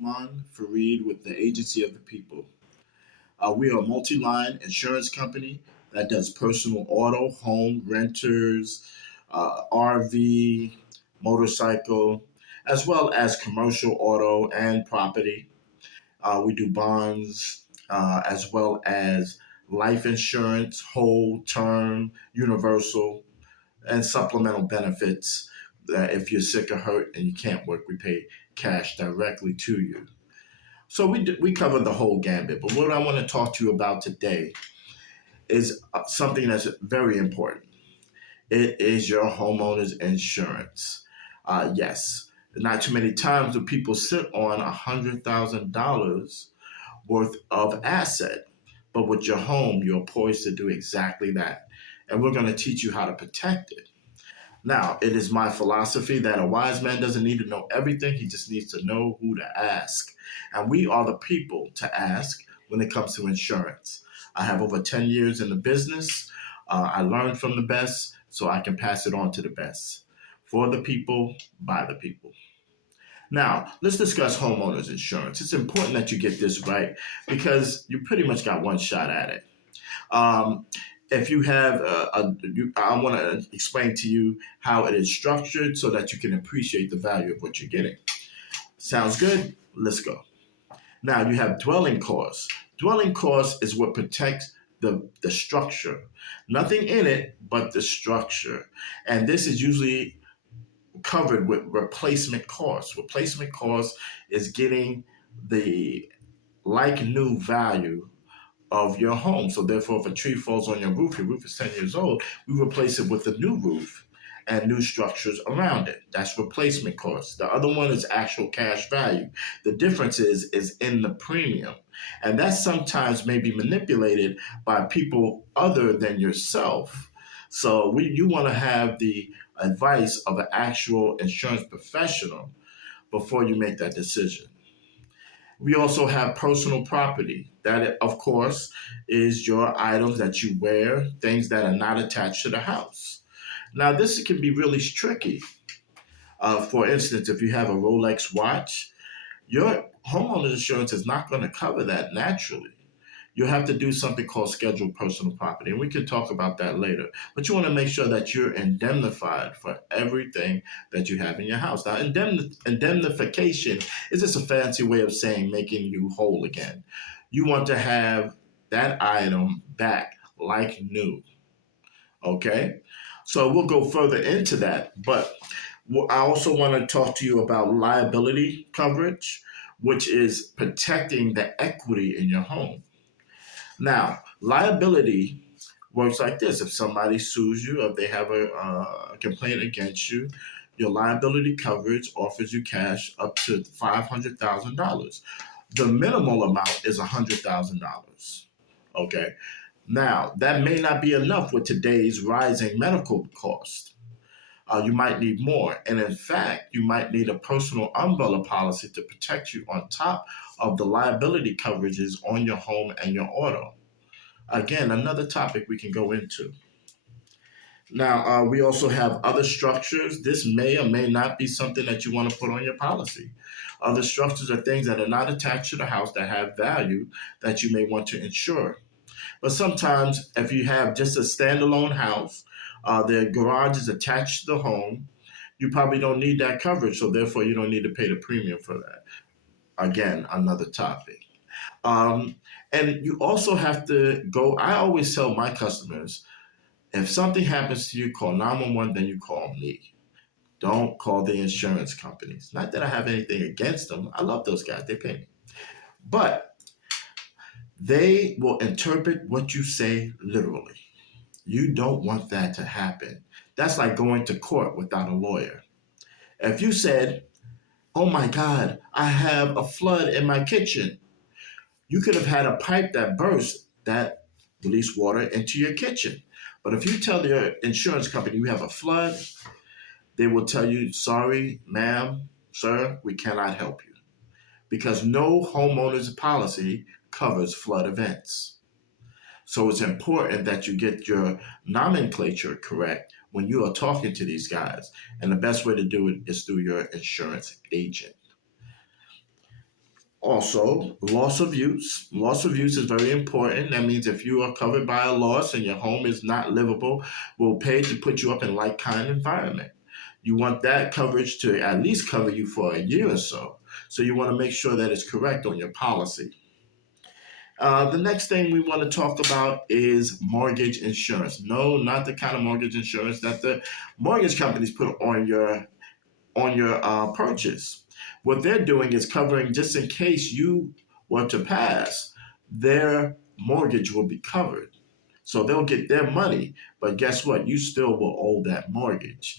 Rahman Fareed with the Agency of the People. We are a multi line insurance company that does personal auto, home, renters, RV, motorcycle, as well as commercial auto and property. We do bonds as well as life insurance, whole term, universal, and supplemental benefits. That if you're sick or hurt and you can't work, we pay cash directly to you. So we cover the whole gambit. But what I want to talk to you about today is something that's very important. It is your homeowner's insurance. Yes, not too many times do people sit on $100,000 worth of asset, but with your home, you're poised to do exactly that. And we're going to teach you how to protect it. Now, it is my philosophy that a wise man doesn't need to know everything, he just needs to know who to ask. And we are the people to ask when it comes to insurance. I have over 10 years in the business. I learned from the best, so I can pass it on to the best. For the people, by the people. Now, let's discuss homeowners insurance. It's important that you get this right because you pretty much got one shot at it. Um, if you have I want to explain to you how it is structured so that you can appreciate the value of what you're getting. Sounds good? Let's go. Now you have dwelling costs. Dwelling costs is what protects the structure. Nothing in it but the structure. And this is usually covered with replacement costs. Replacement costs is getting the like new value of your home. So therefore, if a tree falls on your roof is 10 years old, we replace it with a new roof and new structures around it. That's replacement cost. The other one is actual cash value. The difference is in the premium. And that sometimes may be manipulated by people other than yourself. So you want to have the advice of an actual insurance professional before you make that decision. We also have personal property. That, of course, is your items that you wear, things that are not attached to the house. Now, this can be really tricky. For instance, if you have a Rolex watch, your homeowner's insurance is not going to cover that naturally. You have to do something called scheduled personal property, and we can talk about that later. But you want to make sure that you're indemnified for everything that you have in your house. Now, indemnification is just a fancy way of saying making you whole again. You want to have that item back like new. Okay, so we'll go further into that, but I also want to talk to you about liability coverage, which is protecting the equity in your home. Now, liability works like this. If somebody sues you, if they have a complaint against you, your liability coverage offers you cash up to $500,000. The minimal amount is $100,000. Okay. Now, that may not be enough with today's rising medical cost. You might need more. And in fact, you might need a personal umbrella policy to protect you on top of the liability coverages on your home and your auto. Again, another topic we can go into. Now, we also have other structures. This may or may not be something that you want to put on your policy. Other structures are things that are not attached to the house that have value that you may want to insure. But sometimes, if you have just a standalone house, the garage is attached to the home, you probably don't need that coverage. So, therefore, you don't need to pay the premium for that. Again, another topic. Um, and you also have to go. I always tell my customers if something happens to you, call 911, then you call me. Don't call the insurance companies. Not that I have anything against them. I love those guys, they pay me. But they will interpret what you say literally. You don't want that to happen. That's like going to court without a lawyer. If you said, oh my God, I have a flood in my kitchen, you could have had a pipe that burst that released water into your kitchen. But if you tell your insurance company you have a flood, they will tell you, sorry, ma'am, sir, we cannot help you. Because no homeowner's policy covers flood events. So it's important that you get your nomenclature correct when you are talking to these guys. And the best way to do it is through your insurance agent. Also, loss of use. Loss of use is very important. That means if you are covered by a loss and your home is not livable, we'll pay to put you up in like kind environment. You want that coverage to at least cover you for a year or so. So you want to make sure that it's correct on your policy. The next thing we want to talk about is mortgage insurance. No, not the kind of mortgage insurance that the mortgage companies put on your purchase. What they're doing is covering just in case you were to pass, their mortgage will be covered. So they'll get their money, but guess what? You still will owe that mortgage.